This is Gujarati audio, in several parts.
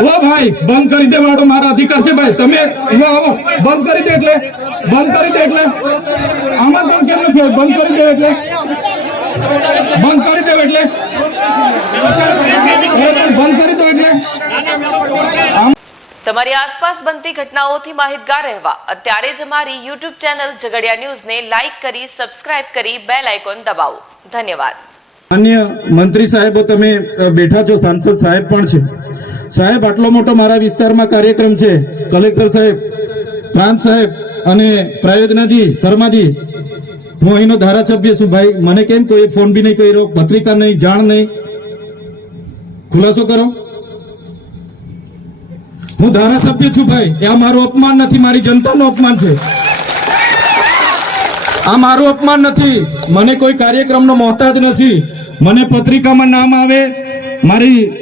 ઓ ભાઈ બંધ કરી દે મારા અધિકાર છે ભાઈ. તમે આવો. બંધ કરી દે એટલે. બંધ કરી દે એટલે. આમાં પણ કેમ નથી બંધ કરી દે એટલે. બંધ કરી દે એટલે. બંધ કરી દો એટલે. તમારી આસપાસ બનતી ઘટનાઓથી માહિતગાર રહેવા. અત્યારે જ અમારી યુટ્યુબ ચેનલ ઝઘડિયા ન્યૂઝને લાઇક કરી સબસ્ક્રાઇબ કરી બેલ આઇકોન દબાવો. ધન્યવાદ. અન્ય મંત્રી સાહેબો તમે બેઠા છો. સાંસદ સાહેબ પણ છે. સાહેબ, આટલો મોટો મારા વિસ્તારમાં કાર્યક્રમ છે. કલેક્ટર સાહેબ, પ્રાંત સાહેબ અને પ્રયોજનાજી, શર્માજી, હું અહીંનો ધારાસભ્ય છું ભાઈ. મને કેમ કોઈ ફોન બી નહીં કર્યો, પત્રિકા નહીં, જાણ નહીં? ખુલાસો કરો. હું ધારાસભ્ય છું ભાઈ. એ આ મારું અપમાન નથી, મારી જનતાનું અપમાન છે. આ મારું અપમાન નથી. મને કોઈ કાર્યક્રમનો મોહતાજ નથી. મને પત્રિકામાં નામ આવે, મારી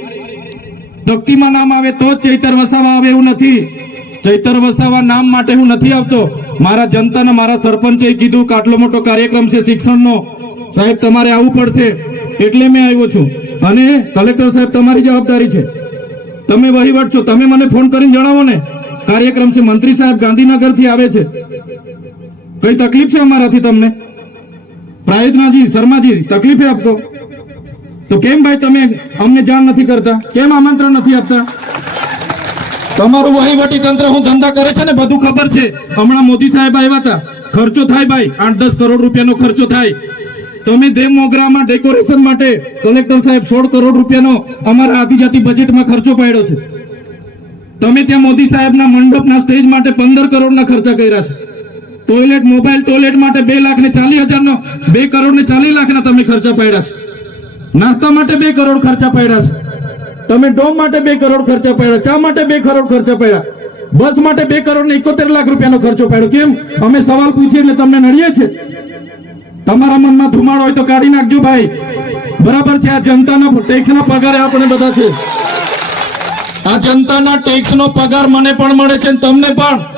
ભક્તિમાં નામ આવે તો જ ચૈતર વસાવા આવે એવું નથી. ચૈતર વસાવા નામ માટે હું નથી આવતો. મારા જનતાને મારા સરપંચે કીધું કે આટલો મોટો કાર્યક્રમ છે શિક્ષણનો. સાહેબ, તમારે આવવું પડશે. એટલે મેં આવ્યો છું. અને કલેક્ટર સાહેબ, તમારી જવાબદારી છે. તમે વહીવટ છો. તમે મને ફોન કરીને જણાવો ને. કાર્યક્રમ છે. મંત્રી સાહેબ ગાંધીનગરથી આવે છે. કઈ તકલીફ છે અમારાથી તમને? પ્રાયતનાજી શર્માજી, તકલીફે આપતો તો કેમ ભાઈ તમે અમને જાણ નથી કરતા? કેમ આમંત્રણ નથી આપતા? તમારું વહીવટી તંત્ર હું ધંધા કરે છે ને બધું ખબર છે. હમણાં મોદી સાહેબ આવ્યા હતા. ખર્ચો થાય ભાઈ, આઠ દસ કરોડ રૂપિયાનો ખર્ચો થાય. તમે દેવ મોગરામાં ડેકોરેશન માટે કલેક્ટર સાહેબ સોળ કરોડ રૂપિયાનો અમારા આદિજાતિ બજેટમાં ખર્ચો પાડ્યો છે. તમે ત્યાં મોદી સાહેબના મંડપના સ્ટેજ માટે પંદર કરોડના ખર્ચા કર્યા છે. ટોયલેટ મોબાઈલ ટોયલેટ માટે બે લાખ ને ચાલીસ હજારનો, બે કરોડ ને ચાલીસ લાખના તમે ખર્ચા પાડ્યા છે. નાસ્તા માટે બે કરોડ ખર્ચા પડ્યા છે. તમે ડોમ માટે બે કરોડ ખર્ચા પડ્યા, ચા માટે બે કરોડ ખર્ચા પડ્યા, બસ માટે બે કરોડ ને એકોતેર લાખ રૂપિયાનો ખર્ચો પડ્યો. કેમ? અમે સવાલ પૂછીએ એટલે તમને નડીએ છે તમારા મનમાં ધુમાડો હોય તો કાઢી નાખજો ભાઈ. બરાબર છે, આ જનતાના ટેક્સના પગારે આપણે બધા છે. આ જનતાના ટેક્સનો પગાર મને પણ મળે છે તમને પણ.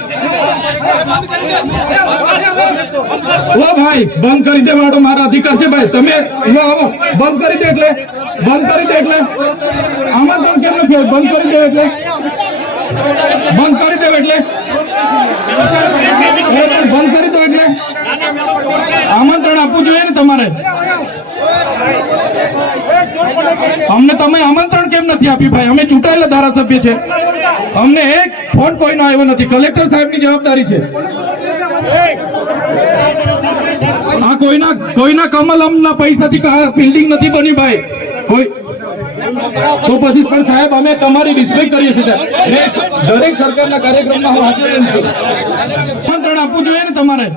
ઓ ભાઈ, બંધ કરી દે વાળો મારા અધિકાર છે ભાઈ. તમે આવો બંધ કરી દે એટલે. બંધ કરી દે એટલે. આમાં પણ કેમ નથી બંધ કરી દે એટલે. બંધ કરી દે એટલે. બંધ કરી દો એટલે. આમંત્રણ આપવું જોઈએ ને તમારે. અમને તમે આમંત્રણ કેમ નથી આપ્યું ભાઈ? અમે ચૂંટાયેલા ધારાસભ્ય છે. અમને એક ફોન કોઈનો આવ્યો નથી. કલેક્ટર સાહેબની જવાબદારી છે. આ કોઈના કોઈના કમલમના પૈસાથી બિલ્ડિંગ નથી બની ભાઈ. કોઈ તો પછી પણ સાહેબ, અમે તમારી રિસ્પેક્ટ કરીએ છીએ, સાહેબ. દરેક સરકારના કાર્યક્રમમાં હું હાજર રહું છું. આમંત્રણ આપવું જોઈએ ને તમારે?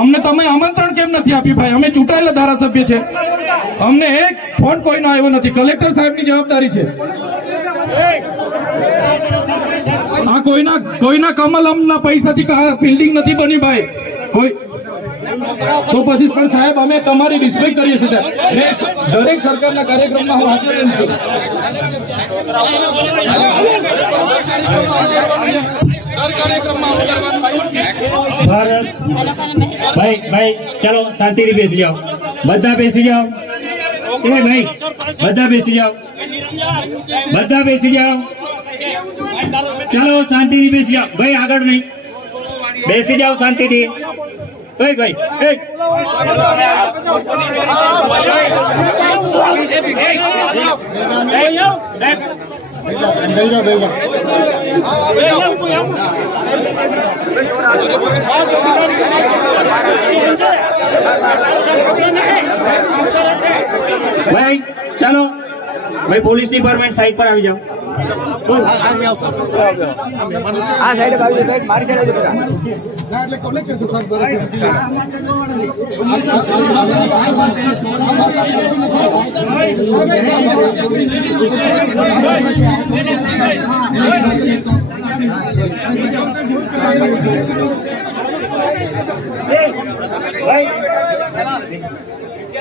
અમને તમે આમંત્રણ કેમ નથી આપ્યું ભાઈ? અમે ચૂંટાયેલા ધારાસભ્ય છે. અમને એક ફોન કોઈનો આવ્યો નથી. કલેક્ટર સાહેબની જવાબદારી છે. આ કોઈના કોઈના કમલમના પૈસાથી બિલ્ડિંગ નથી બની ભાઈ. કોઈ તો પછી પણ સાહેબ અમે તમારી રિસ્પેક્ટ કરીએ છીએ સાહેબ. દરેક- દરેક સરકારના કાર્યક્રમમાં હું હાજર રહું છું. ભારત ભાઈ ભાઈ ચાલો શાંતિથી બેસી જાઓ. બધા બેસી જાઓ. એ ભાઈ બધા બેસી જાઓ. બધા બેસી જાઓ. ચાલો, શાંતિથી બેસી જાઓ. ભાઈ, આગળ નહીં. બેસી જાઓ શાંતિથી. ભાઈ ભાઈ એ સાહેબ ભાઈ ચાલો ભાઈ પોલીસ ડિપાર્ટમેન્ટ સાઈડ પર આવી જાઓ.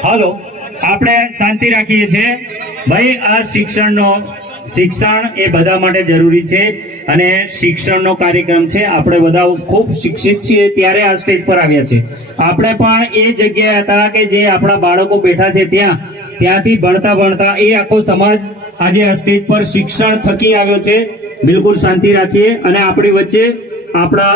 હાલો આપણે શાંતિ રાખીએ છીએ. ભાઈ, આ શિક્ષણનો શિક્ષણ એ બધા માટે જરૂરી છે અને શિક્ષણનો કાર્યક્રમ છે. આપણે બધા ખૂબ શિક્ષિત છીએ ત્યારે આ સ્ટેજ પર આવ્યા છે. આપણે પણ એ જગ્યાએ હતા કે જે આપણા બાળકો બેઠા છે ત્યાં. ત્યાંથી ભણતા ભણતા એ આખો સમાજ આજે આ સ્ટેજ પર શિક્ષણ થકી આવ્યો છે. બિલકુલ શાંતિ રાખીએ અને આપણી વચ્ચે આપણા